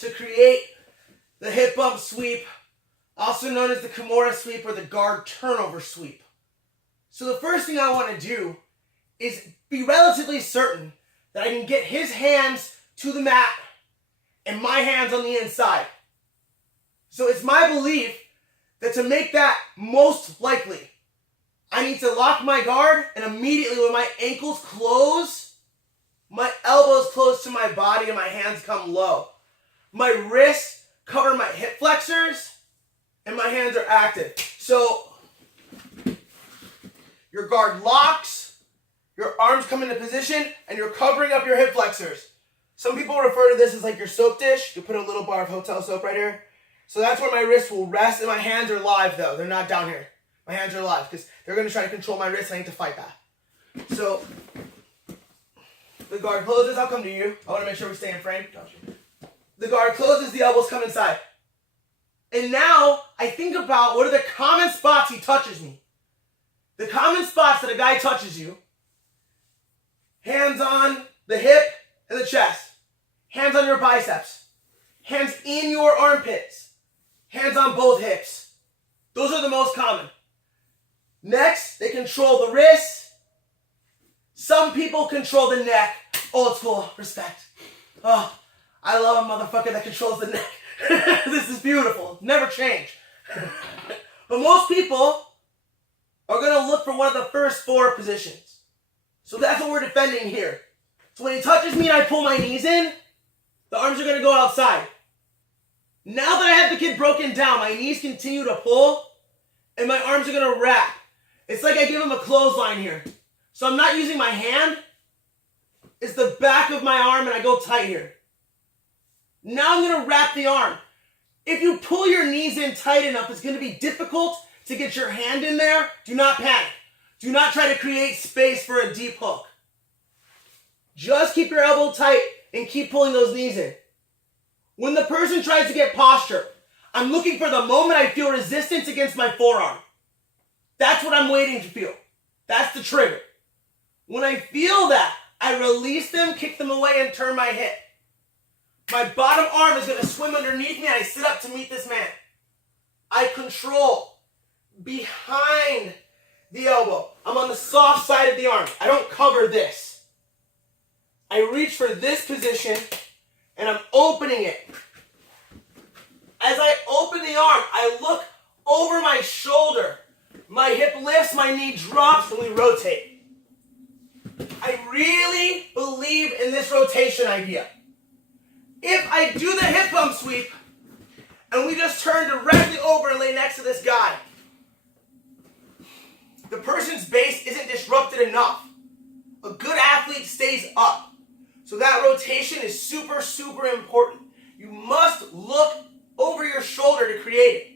to create the hip bump sweep, also known as the Kimura sweep or the guard turnover sweep. So the first thing I want to do is be relatively certain that I can get his hands to the mat and my hands on the inside. So it's my belief that to make that most likely, I need to lock my guard, and immediately when my ankles close, my elbows close to my body and my hands come low. My wrists cover my hip flexors and my hands are active. So your guard locks, your arms come into position, and you're covering up your hip flexors. Some people refer to this as like your soap dish. You put a little bar of hotel soap right here. So that's where my wrists will rest, and my hands are live though. They're not down here. My hands are live because they're going to try to control my wrists and I need to fight that. So the guard closes. I'll come to you. I want to make sure we stay in frame. The guard closes. The elbows come inside. And now I think about what are the common spots he touches me. The common spots that a guy touches you. Hands on the hip and the chest. Hands on your biceps. Hands in your armpits. Hands on both hips. Those are the most common. Next, they control the wrists. Some people control the neck. Old school, respect. Oh, I love a motherfucker that controls the neck. This is beautiful. Never change. But most people are going to look for one of the first four positions. So that's what we're defending here. So when he touches me and I pull my knees in, the arms are going to go outside. Now that I have the kid broken down, my knees continue to pull and my arms are going to wrap. It's like I give him a clothesline here. So I'm not using my hand. It's the back of my arm and I go tight here. Now I'm going to wrap the arm. If you pull your knees in tight enough, it's going to be difficult to get your hand in there. Do not panic. Do not try to create space for a deep hook. Just keep your elbow tight and keep pulling those knees in. When the person tries to get posture, I'm looking for the moment I feel resistance against my forearm. That's what I'm waiting to feel. That's the trigger. When I feel that, I release them, kick them away, and turn my hip. My bottom arm is going to swim underneath me, and I sit up to meet this man. I control behind the elbow. I'm on the soft side of the arm. I don't cover this. I reach for this position, and I'm opening it. As I open the arm, I look over my shoulder. My hip lifts, my knee drops, and we rotate. I really believe in this rotation idea. If I do the hip bump sweep, and we just turn directly over and lay next to this guy, the person's base isn't disrupted enough. A good athlete stays up. So that rotation is super, super important. You must look over your shoulder to create it.